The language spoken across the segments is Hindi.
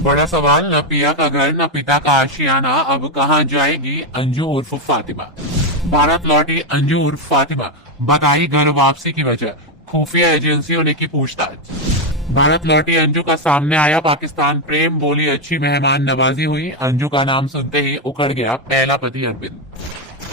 बड़ा सवाल, न पिया का घर न पिता का आशियाना, अब कहाँ जाएगी अंजू उर्फ फातिमा। भारत लौटी अंजू उर्फ फातिमा, बताई घर वापसी की वजह, खुफिया एजेंसियों ने की पूछताछ। भारत लौटी अंजू का सामने आया पाकिस्तान प्रेम, बोली अच्छी मेहमान नवाजी हुई। अंजू का नाम सुनते ही उखड़ गया पहला पति अरविंद।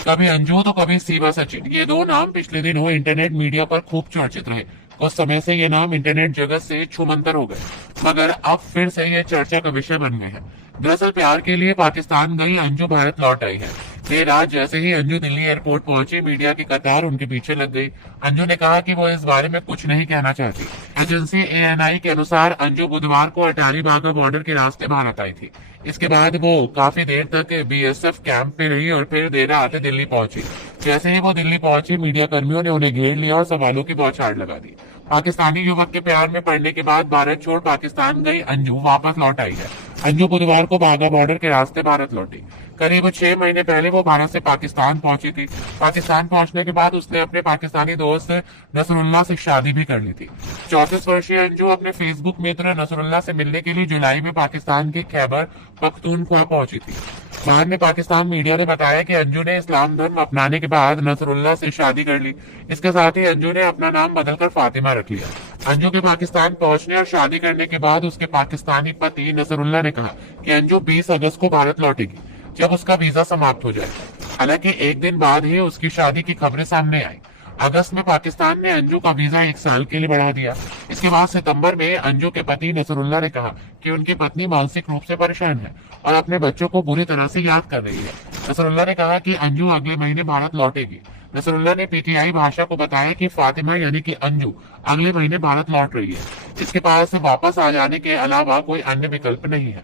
कभी अंजू तो कभी सीमा सचिन, ये दो नाम पिछले दिनों इंटरनेट मीडिया पर खूब चर्चित रहे। कुछ समय से ये नाम इंटरनेट जगत से छूमंतर हो गए, मगर अब फिर से ये चर्चा का विषय बन गए हैं। दरअसल प्यार के लिए पाकिस्तान गई अंजू भारत लौट आई है। देर रात जैसे ही अंजू दिल्ली एयरपोर्ट पहुंची, मीडिया की कतार उनके पीछे लग गई। अंजू ने कहा कि वो इस बारे में कुछ नहीं कहना चाहती। एजेंसी ANI के अनुसार अंजू बुधवार को अटारी वाघा बॉर्डर के रास्ते भारत आई थी। इसके बाद वो काफी देर तक BSF कैंप पे रही और फिर देर रात दिल्ली पहुंची। जैसे ही वो दिल्ली पहुंची, मीडिया कर्मियों ने उन्हें घेर लिया और सवालों की बौछार लगा दी। पाकिस्तानी युवक के प्यार में पड़ने के बाद भारत छोड़ पाकिस्तान गई अंजू वापस लौट आई है। अंजू बुधवार को वाघा बॉर्डर के रास्ते भारत लौटी। करीब 6 महीने पहले वो भारत से पाकिस्तान पहुंची थी। पाकिस्तान पहुंचने के बाद उसने अपने पाकिस्तानी दोस्त नसरुल्लाह से शादी भी कर ली थी। 34 वर्षीय अंजू अपने फेसबुक मित्र नसरुल्लाह से मिलने के लिए जुलाई में पाकिस्तान के खैबर पख्तूनख्वा पहुंची थी। बाद में पाकिस्तान मीडिया ने बताया कि अंजू ने इस्लाम धर्म अपनाने के बाद नसरुल्लाह से शादी कर ली। इसके साथ ही अंजू ने अपना नाम बदलकर फातिमा रख लिया। अंजू के पाकिस्तान पहुंचने और शादी करने के बाद उसके पाकिस्तानी पति नसरुल्लाह ने कहा कि अंजू 20 अगस्त को भारत लौटेगी, जब उसका वीजा समाप्त हो जाए। हालांकि एक दिन बाद ही उसकी शादी की खबरें सामने आई। अगस्त में पाकिस्तान ने अंजू का वीजा 1 साल के लिए बढ़ा दिया। इसके बाद सितंबर में अंजू के पति नसरुल्लाह ने कहा कि उनकी पत्नी मानसिक रूप से परेशान है और अपने बच्चों को बुरी तरह से याद कर रही है। नसरुल्लाह ने कहा कि अंजू अगले महीने भारत लौटेगी। नसरुल्लाह ने PTI भाषा को बताया कि फातिमा यानी कि अंजू अगले महीने भारत लौट रही है। इसके पास वापस आ जाने के अलावा कोई अन्य विकल्प नहीं है।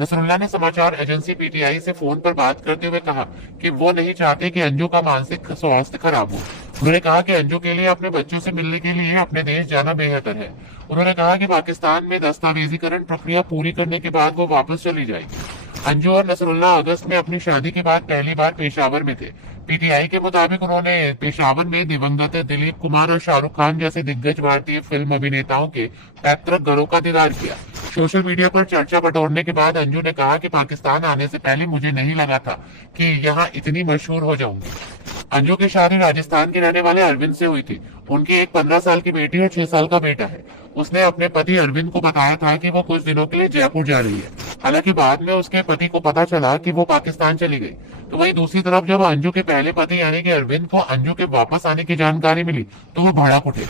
नसरुल्लाह ने समाचार एजेंसी PTI से फोन पर बात करते हुए कहा कि वो नहीं चाहते कि अंजू का मानसिक स्वास्थ्य खराब हो। उन्होंने कहा कि अंजू के लिए अपने बच्चों से मिलने के लिए अपने देश जाना बेहतर है। उन्होंने कहा कि पाकिस्तान में दस्तावेजीकरण प्रक्रिया पूरी करने के बाद वो वापस चली जाएगी। अंजू और नसरुल्लाह अगस्त में अपनी शादी के बाद पहली बार पेशावर में थे। PTI के मुताबिक उन्होंने पेशावर में दिवंगत दिलीप कुमार और शाहरुख खान जैसे दिग्गज भारतीय फिल्म अभिनेताओं के पैतृक घरों का दीदार किया। सोशल मीडिया पर चर्चा बटोरने के बाद अंजू ने कहा कि पाकिस्तान आने से पहले मुझे नहीं लगा था कि यहाँ इतनी मशहूर हो जाऊंगी। अंजू की शादी राजस्थान के रहने वाले अरविंद से हुई थी। उनकी एक 15 साल की बेटी और 6 साल का बेटा है। उसने अपने पति अरविंद को बताया था कि वो कुछ दिनों के लिए जयपुर जा रही है। हालांकि बाद में उसके पति को पता चला कि वो पाकिस्तान चली गई। तो वहीं दूसरी तरफ जब अंजू के पहले पति यानी कि अरविंद को अंजू के वापस आने की जानकारी मिली तो वो भड़क उठे।